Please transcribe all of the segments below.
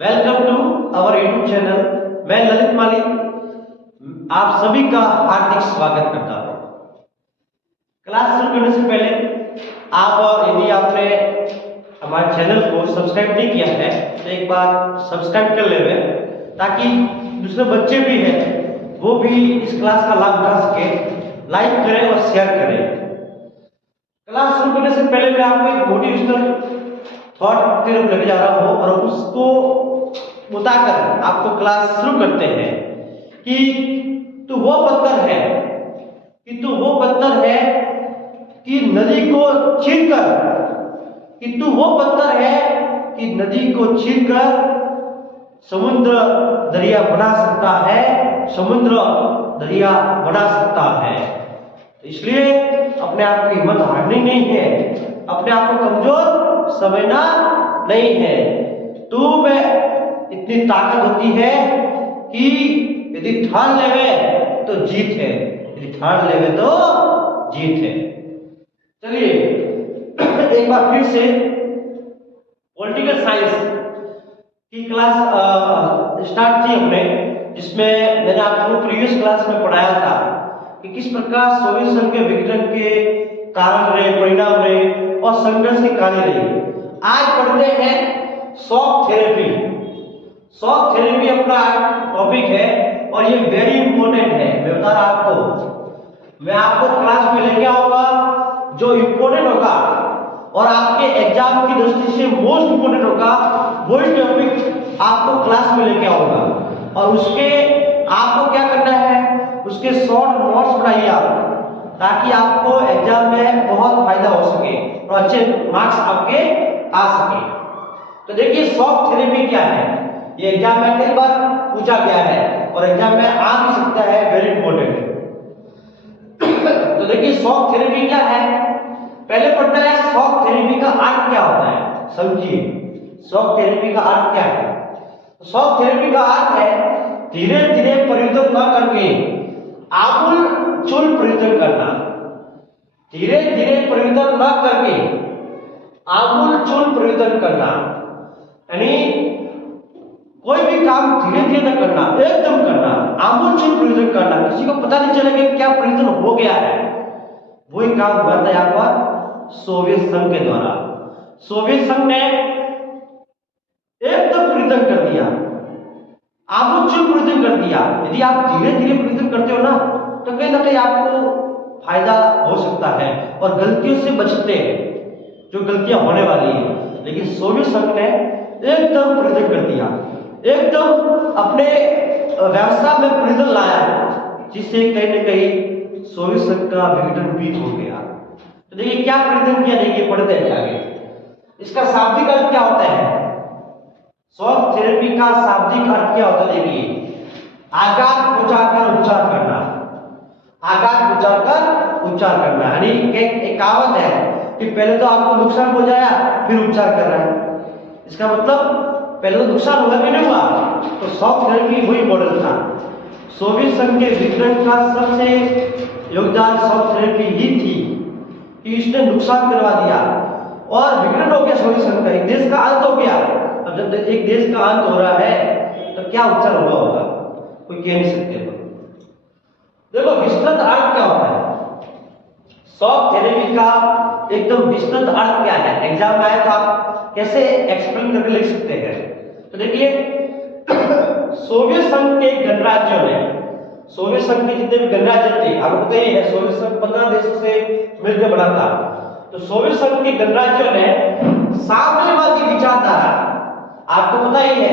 Welcome to our YouTube channel. मैं ललित माली आप सभी का हार्दिक स्वागत करता हूं। क्लास शुरू करने से पहले आप यदि आपने हमारे चैनल को सब्सक्राइब नहीं किया है तो एक बार सब्सक्राइब कर लेवे, ताकि दूसरे बच्चे भी हैं वो भी इस क्लास का लाभ उठा सके। लाइक करें और शेयर करें। क्लास शुरू करने से पहले मैं आपको एक मोटिवेशनल थॉट की तरफ लेके जा रहा हूं और उसको बताकर आपको क्लास शुरू करते हैं कि तू वो पत्थर है कि नदी को चीरकर नदी को चीरकर समुद्र दरिया बना सकता है। इसलिए अपने आप की हिम्मत हारनी नहीं है, अपने आप को कमजोर समझना नहीं है। तू में इतनी ताकत होती है कि यदि ठान लेवे तो जीत है, चलिए एक बार फिर से पॉलिटिकल साइंस की क्लास स्टार्ट की हमने, जिसमें मैंने आपको प्रीवियस क्लास में पढ़ाया था कि किस प्रकार सोवियत संघ के विघटन के कारण रहे, परिणाम रहे और संघर्ष की कहानी रही। आज पढ़ते हैं शॉक थेरेपी अपना टॉपिक है और ये वेरी इंपॉर्टेंट है। मैं बता रहा मैं आपको क्लास में लेके आऊंगा जो इंपॉर्टेंट होगा और आपके एग्जाम की दृष्टि से मोस्ट इंपॉर्टेंट होगा, वही टॉपिक आपको क्लास में लेके आऊंगा। और उसके आपको क्या करना है, उसके शॉर्ट नोट्स बनाइए आप, ताकि आपको एग्जाम में बहुत फायदा हो सके और अच्छे मार्क्स आपके आ सके। तो देखिए शॉक थेरेपी क्या है, ये एग्जाम में कई बार पूछा गया है और एग्जाम में आ भी सकता है, वेरी इंपॉर्टेंट। तो देखिए शॉक थेरेपी क्या है, पहले पढ़ना है शॉक थेरेपी का अर्थ क्या होता है। समझिए शॉक थेरेपी का अर्थ क्या है। शॉक थेरेपी का अर्थ है धीरे धीरे परिवर्तन न करके आमूल चूल परिवर्तन करना। धीरे धीरे परिवर्तन न करके आमूल चूल परिवर्तन करना, यानी कोई भी काम धीरे धीरे न करना, एकदम करना, आमूल चूल परिवर्तन करना, किसी को पता नहीं चलेगा क्या परिवर्तन हो गया है। वही काम हुआ था यहाँ पर सोवियत संघ के द्वारा। सोवियत संघ ने एकदम परिवर्तन कर दिया, आमूल चूल परिवर्तन कर दिया। यदि आप धीरे धीरे परिवर्तन करते हो ना तो कहीं ना कहीं आपको फायदा हो सकता है और गलतियों से बचते हैं जो गलतियां होने वाली है। लेकिन सोवियत संघ ने एकदम परिवर्तन कर दिया, एकदम अपने व्यवस्था में परिवर्तन लाया, जिससे कहीं न कहीं सोवियत संघ का विघटन भी हो गया। तो देखिए क्या परिवर्तन किया, देखिए पढ़ते हैं आगे। इसका शाब्दिक अर्थ क्या होता है, शॉक थेरेपी का शाब्दिक अर्थ क्या होता है। देखिए आघात पहुंचाकर उपचार करना, यानी एक कहावत है कि पहले तो आपको नुकसान हो जाया फिर उपचार कर रहा है। इसका मतलब पहले तो नुकसान हुआ भी नहीं हुआ। तो शॉक थेरेपी वही मॉडल था। सोवियत संघ के विघटन का सबसे योगदान शॉक थेरेपी ही थी कि इसने नुकसान करवा दिया और विघटन हो गया सोवियत संघ का, एक देश का अंत हो गया। अब जब एक देश का अंत हो रहा है तो क्या उपचार होगा कोई कह नहीं सकते। देखो विस्तृत अर्थ क्या होता है शॉक थेरेपी का, एकदम विस्तृत अर्थ क्या है। एग्जाम में आए तो आप कैसे एक्सप्लेन करके लिख सकते हैं। तो देखिए सोवियत संघ के गणराज्यों ने, सोवियत संघ के जितने भी गणराज्य थे, आपको पता ही है सोवियत संघ 15 देशों से मिलकर बना था। तो सोवियत संघ के गणराज्यों ने साम्यवादी विचारधारा, आपको पता ही है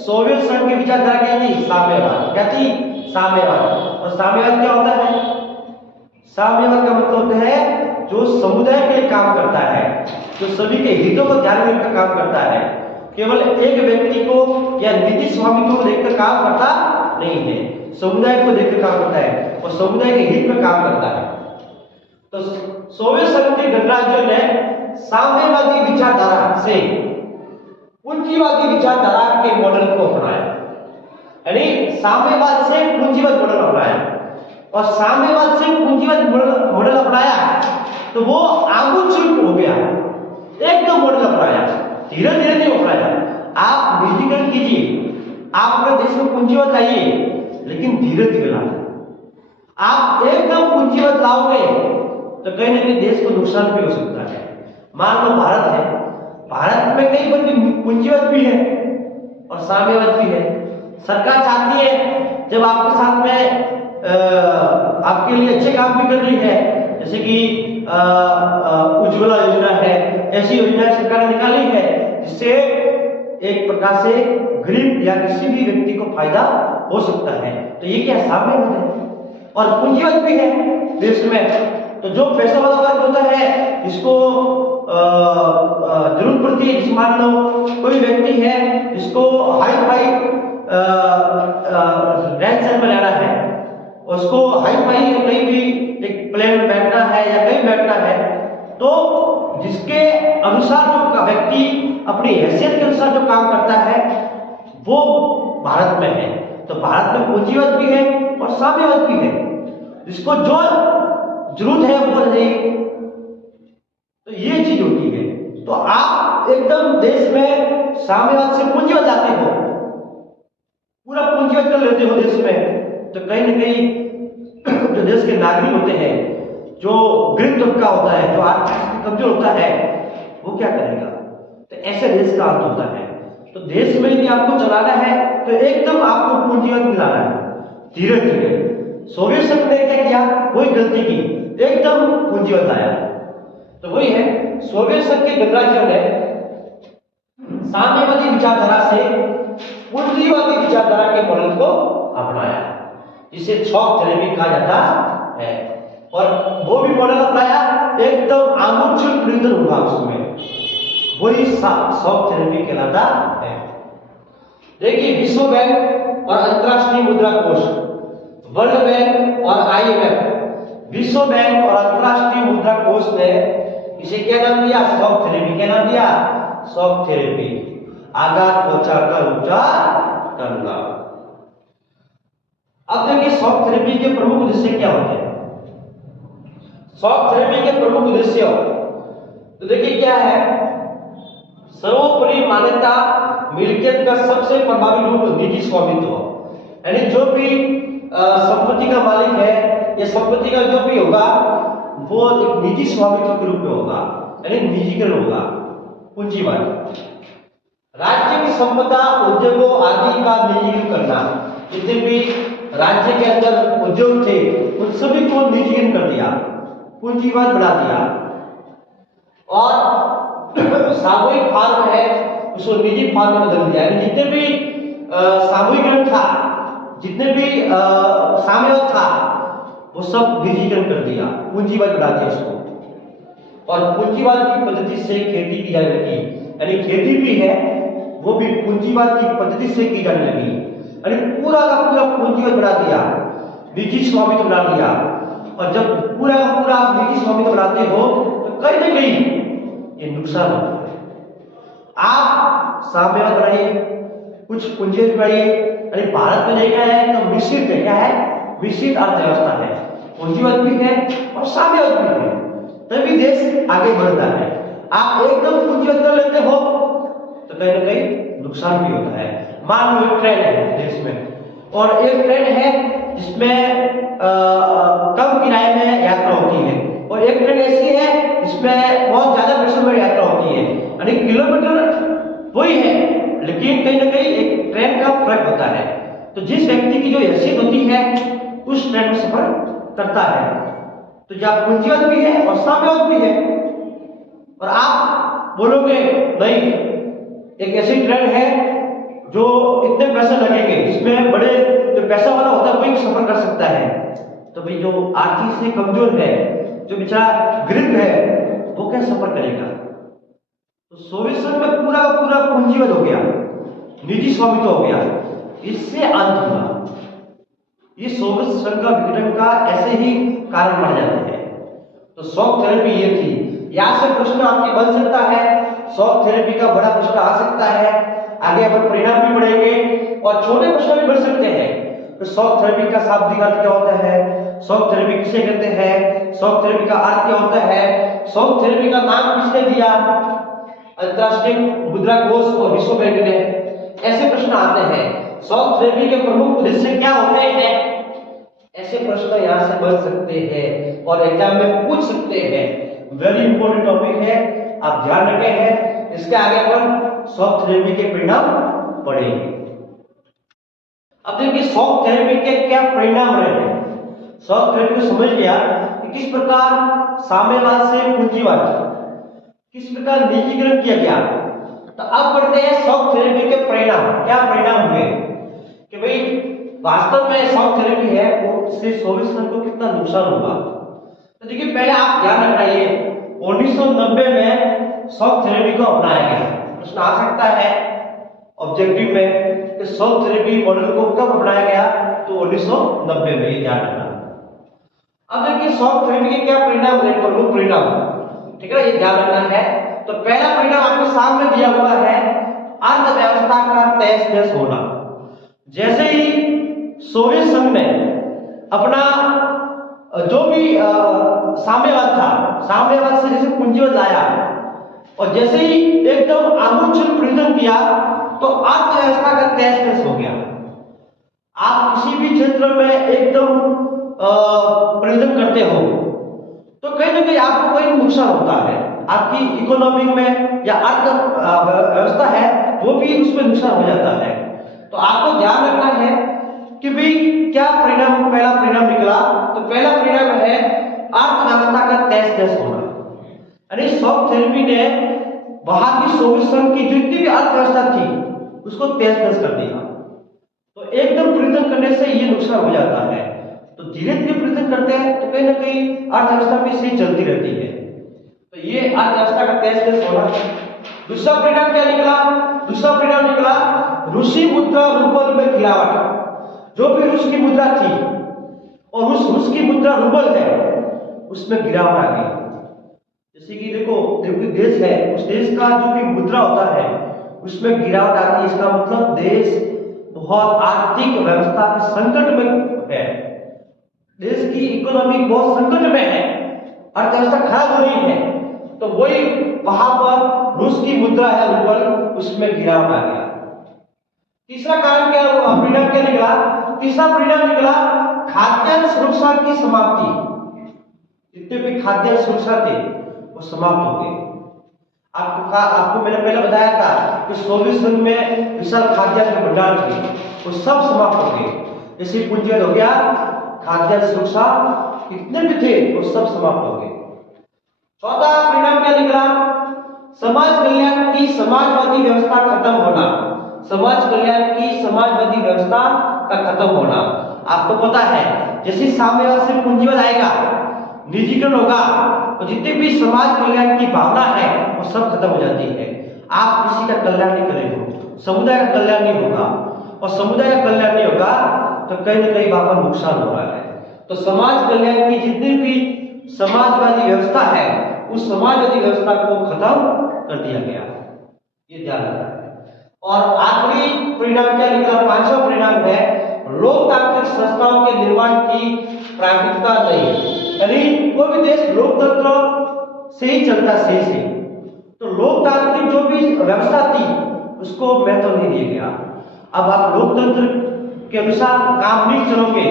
सोवियत संघ की विचारधारा क्या थी, साम्यवाद। क्या थी, साम्यवाद। और साम्यवाद क्या होता है, साम्यवाद का मतलब होता है जो समुदाय के लिए काम करता है, जो सभी के हितों को ध्यान में रखकर काम करता है, केवल एक व्यक्ति को या नीति स्वामित्व को देखकर काम करता नहीं है, समुदाय को देखकर काम करता है और समुदाय के हित में काम करता है। तो सोवियत संघ के गणराज्यों ने साम्यवादी विचारधारा से पूंजीवादी विचारधारा के मॉडल को अपनाया, यानी साम्यवाद से पूंजीवाद मॉडल अपनाया और साम्यवाद से पूंजीवाद मॉडल अपनाया तो वो आमूल चूल हो गया, एकदम मॉडल अपनाया, धीरे धीरे नहीं अपनाया। आप डिजिटल की आप अपने देश में पूंजीवाद लाइए, लेकिन धीरे धीरे लाइए। आप एकदम पूंजीवाद लाओगे तो कहीं ना कहीं देश को नुकसान भी हो सकता है। मान लो भारत है, भारत में कई बड़ी पूंजीवाद भी है और साम्यवाद भी है। सरकार चाहती है जब आपके साथ में आपके लिए अच्छे काम भी कर रही है, जैसे कि उज्ज्वला योजना है, ऐसी योजना सरकार ने निकाली है जिससे एक प्रकार से गरीब या किसी भी व्यक्ति को फायदा हो सकता है। तो ये क्या साम्यवाद है और पूंजीवाद भी है देश में। तो जो पैसा वाला वर्ग होता है, जिसको जरूरत पड़ती है, जिस मान लो कोई व्यक्ति है जिसको हाई फाई रहन सहन में रहना है, उसको हाई फाई कहीं भी एक प्लेन में बैठना है या कहीं बैठना है, तो जिसके अनुसार जो व्यक्ति अपनी हैसियत के अनुसार जो काम करता है वो भारत में है। तो भारत में पूंजीवाद भी है और साम्यवाद भी है, जिसको जो जरूरत है वो रहेगी। तो ये चीज होती है। तो आप एकदम देश में साम्यवाद से पूंजीवाद लाते हो, पूरा पूंजीवाद कर लेते हो देश में, तो कहीं ना कहीं जो देश के नागरिक होते हैं, जो गरीब तबका होता है, जो आर्थिक कमजोर होता है, वो क्या करेगा? तो ऐसे देश का अंत होता है। तो देश में यदि आपको चलाना है तो एकदम आपको पूंजीवाद मिलाना है, धीरे धीरे। सोवियत संघ ने क्या किया? वही गलती की, एकदम पूंजीवाद लाया। तो वही है, सोवियत संघ के गणराज्यों ने साम्यवादी विचारधारा से पूंजीवादी विचारधारा के मॉडल को अपनाया, जिसे शॉक थेरेपी कहा जाता है। और वो भी मॉडल अपनाया, एकदम आमूल परिवर्तन हुआ उसमें, वही शॉक थेरेपी कहलाता है। देखिए, विश्व बैंक और अंतरराष्ट्रीय मुद्रा कोष, वर्ल्ड बैंक और IMF, विश्व बैंक और अंतरराष्ट्रीय मुद्रा कोष ने इसे क्या नाम दिया? Shock therapy. क्या नाम दिया? Shock therapy. आघात पहुंचाकर उपचार करना। अब देखिए, शॉक थेरेपी के प्रमुख उद्देश्य क्या होते हैं? शॉक थेरेपी के प्रमुख उद्देश्य तो देखिए क्या है? सर्वोपरि मान्यता मिल्कियत का सबसे प्रभावी रूप निजी स्वामित्व, यानी जो भी संपत्ति का मालिक है या संपत्ति का जो भी होगा वो एक निजी स्वामित्व के रूप में होगा, यानी निजीकरण होगा, पूंजीवाद। राज्य की संपदा, उद्योगों आदि का निजीकरण करना, जितने भी राज्य के अंदर उद्योग थे उन सभी को निजीकरण कर दिया, पूंजीवाद बढ़ा दिया। और सामूहिक फार्म है उसको निजी फार्म में बदल दिया, यानी जितने भी सामूहिकरण था, जितने भी साम्यवाद था, वो सब निजीकरण कर दिया, पूंजीवाद बढ़ा दिया उसको। और पूंजीवाद की पद्धति से खेती की जाने लगी, यानी खेती भी है वो भी पूंजीवाद की पद्धति से की जाने लगी, यानी पूरा का पूरा पूंजीवाद बढ़ा दिया, निजी स्वामित्व बढ़ा दिया। और जब पूरा का पूरा आप निजी स्वामित्व बढ़ाते हो तो कहीं ना कहीं ये नुकसान होता है। आप साम्यवाद बढ़ाइए, कुछ पूंजीवाद बढ़ाइए, यानी भारत में देखा है तो मिश्रित है। क्या है? मिश्रित अर्थव्यवस्था है, पूंजीवाद भी है और साम्यवाद भी है, तभी देश आगे बढ़ता है। आप एकदम पूंजीवाद कर लेते हो तो कहीं ना कहीं नुकसान भी होता है। मान लो एक ट्रेन है देश में, और एक ट्रेन है जिसमें कम किराए में यात्रा होती है, और एक ट्रेन ऐसी है जिसमें बहुत ज्यादा पैसों में यात्रा होती है, यानी किलोमीटर वही है लेकिन कहीं ना कहीं एक ट्रेन का फर्क होता है। तो जिस व्यक्ति की जो हैसियत होती है उस ट्रेन में सफर करता है। तो जब पूंजीवाद भी है और साम्यवाद भी है। और आप बोलोगे नहीं, एक ऐसी ट्रेन है जो इतने पैसे लगेंगे, जिसमें बड़े जो पैसा वाला होता है वही सफर कर सकता है, तो भाई जो आर्थिक से कमजोर है, जो बेचारा गरीब है, वो क्या सफर करेगा? तो सोवियत संघ में पूरा का पूरा पूंजीवाद हो गया, निजी स्वामित्व हो गया, इससे अंत हुआ। ये सोवियत संघ का विघटन का ऐसे ही कारण बन जाते हैं। तो शॉक थेरेपी ये थी। यहां से प्रश्न आपके बन सकता है, शॉक थेरेपी का बड़ा प्रश्न आ सकता है, आगे अपन परिणाम भी पढ़ेंगे और छोटे प्रश्न भी बढ़ सकते हैं। तो शॉक थेरेपी का शाब्दिक अर्थ क्या होता है? शॉक थेरेपी किसे कहते हैं? शॉक थेरेपी का अर्थ क्या होता है? शॉक थेरेपी का नाम किसने दिया? अंतरराष्ट्रीय मुद्रा कोष और विश्व बैंक ने। ऐसे प्रश्न आते हैं। शॉक थेरेपी के प्रमुख उद्देश्य क्या होते हैं? ऐसे प्रश्न यहाँ से बन सकते हैं और एग्जाम में पूछ सकते हैं। वेरी इंपॉर्टेंट टॉपिक है, आप ध्यान रखें हैं। इसके आगे अपन शॉक थेरेपी के परिणाम पढ़ेंगे। अब देखिए शॉक थेरेपी के क्या परिणाम रहे। शॉक थेरेपी को समझ लिया कि किस प्रकार साम्यवाद से पूंजीवाद किस प्रकार निजीकरण किया गया। तो अब बढ़ते हैं शॉक थेरेपी के परिणाम। क्या परिणाम हुए कि भाई वास्तव में शॉक थेरेपी है उससे सोवियत संघ को कितना नुकसान हुआ। तो देखिए पहले आप ध्यान रखिए 1990 में शॉक थेरेपी को अपनाया गया। प्रश्न आ सकता है ऑब्जेक्टिव में कि शॉक थेरेपी मॉडल को कब अपनाया गया, तो 1990 में, ये ध्यान रखना। अब देखिए शॉक थेरेपी के क्या परिणाम रहे, प्रमुख परिणाम, ठीक है, ये ध्यान रखना है। तो पहला परिणाम आपके सामने दिया हुआ है, अर्थव्यवस्था का तहस नहस होना। जैसे ही सोवियत संघ ने अपना जो भी साम्यवाद था, साम्यवाद से जैसे पूंजीवाद लाया और जैसे ही एकदम आमूल परिवर्तन किया तो अर्थव्यवस्था का तहस नहस हो गया। आप किसी भी क्षेत्र में एकदम परिवर्तन करते हो तो कहीं ना कहीं आपको कोई नुकसान होता है। आपकी इकोनॉमी में या अर्थव्यवस्था है वो भी उसमें नुकसान हो जाता है। तो आपको ध्यान रखना है कि भाई क्या परिणाम, पहला परिणाम निकला। तो पहला परिणाम है अर्थव्यवस्था का तहस नहस होना। यानी शॉक थेरेपी ने वहां की सोवियत संघ की जितनी भी अर्थव्यवस्था थी उसको तहस नहस कर दिया। तो एकदम परिवर्तन करने से ये नुकसान हो जाता है। तो धीरे धीरे परिवर्तन करते हैं तो कहीं ना कहीं अर्थव्यवस्था भी सही चलती रहती है। तो ये अर्थव्यवस्था का तहस नहस होना। दूसरा परिणाम क्या निकला? दूसरा परिणाम निकला रूसी मुद्रा रूबल में गिरावट। जो भी रूस की मुद्रा थी और रूस की मुद्रा रूबल है उसमें गिरावट आ गई। जैसे कि देखो देश है, उस देश का जो भी मुद्रा होता है उसमें गिरावट आ गई। इसका मतलब देश बहुत आर्थिक व्यवस्था के संकट में है, देश की इकोनॉमी बहुत संकट में है, अर्थव्यवस्था खराब हो रही है। तो वही वहां पर रूस की मुद्रा है रूबल, उसमें गिरावट आ गया। तीसरा कारण क्या हुआ, परिणाम क्या निकला? तीसरा परिणाम निकला खाद्यान्न सुरक्षा की समाप्ति। जितने भी खाद्यान्न सुरक्षा थे वो समाप्त हो गए। आपको मैंने पहले बताया था कि सोवियत संघ में विशाल खाद्यान्न के भंडार थे, वो सब समाप्त हो गए। जैसे पूंजीवाद हो गया, खाद्यान्न सुरक्षा कितने भी थे वो सब समाप्त हो गए। चौथा परिणाम क्या निकला? समाज कल्याण की समाजवादी व्यवस्था खत्म होना। समाज कल्याण की समाजवादी व्यवस्था का खत्म होना। आपको पता है जैसे साम्यवाद से पूंजीवाद आएगा, निजीकरण होगा, तो जितने भी समाज कल्याण की भावना है वो सब खत्म हो जाती है। आप किसी का कल्याण नहीं करेंगे, समुदाय का कल्याण नहीं होगा, और समुदाय का कल्याण नहीं होगा तो कहीं ना कहीं वहां पर नुकसान हो रहा है। तो समाज कल्याण की जितनी भी समाजवादी व्यवस्था है उस समाजवादी व्यवस्था को खत्म कर दिया गया, ये ध्यान रखना है। और आखिरी परिणाम क्या निकला? पांचवा परिणाम है लोकतांत्रिक संस्थाओं के निर्माण की प्राथमिकता नहीं। यानी कोई भी देश लोकतंत्र से ही चलता सही से, तो लोकतांत्रिक जो भी व्यवस्था थी उसको महत्व नहीं दिया गया। अब आप लोकतंत्र के अनुसार काम नहीं चलोगे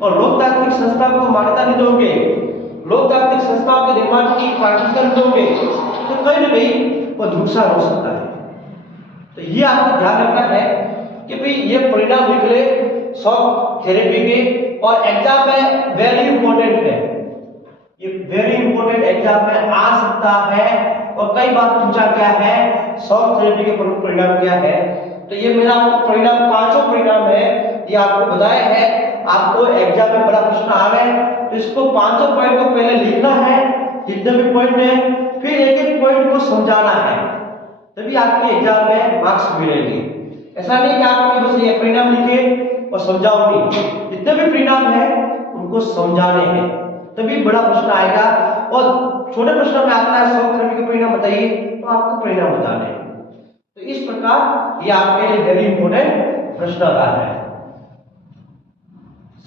और लोकतांत्रिक संस्था को मान्यता नहीं दोगे, लोकतांत्रिक संस्थाओं के निर्माण की प्राथमिकता नहीं दोगे तो कहीं ना कहीं वो नुकसान हो सकता है। तो ये आपको ध्यान रखना है कि भाई ये परिणाम निकले शॉक थेरेपी के, और एग्जाम में वेरी इंपॉर्टेंट है, ये वेरी इंपॉर्टेंट एग्जाम में आ सकता है। और कई बार पूछा गया है शॉक थेरेपी के प्रमुख परिणाम क्या है। तो ये मेरा आपको परिणाम, पांचों परिणाम है, ये आपको बताया है। आपको एग्जाम में बड़ा प्रश्न आ रहा है तो इसको पांचों पॉइंट को पहले लिखना है, जितने भी पॉइंट है, फिर एक एक पॉइंट को समझाना है, तभी आपके एग्जाम में मार्क्स मिलेंगे। ऐसा नहीं कि आपको बस ये परिणाम लिखे और समझाओ नहीं, जितने भी परिणाम है उनको समझाने हैं, तभी बड़ा प्रश्न आएगा। और छोटे प्रश्न में आता है शॉक थेरेपी के परिणाम बताइए, तो आपको परिणाम बताने हैं। तो इस प्रकार ये आपके लिए वेरी इंपॉर्टेंट प्रश्न आ रहा है।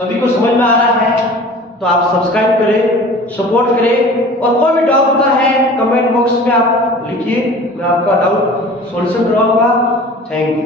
सभी को समझ में आ रहा है तो आप सब्सक्राइब करें, सपोर्ट करें, और कोई भी डाउट होता है कमेंट बॉक्स में आप लिखिए, मैं आपका डाउट सॉल्यूशन करवाऊंगा। Thank you.